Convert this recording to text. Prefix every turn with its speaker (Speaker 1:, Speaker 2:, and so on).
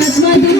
Speaker 1: Let's make it.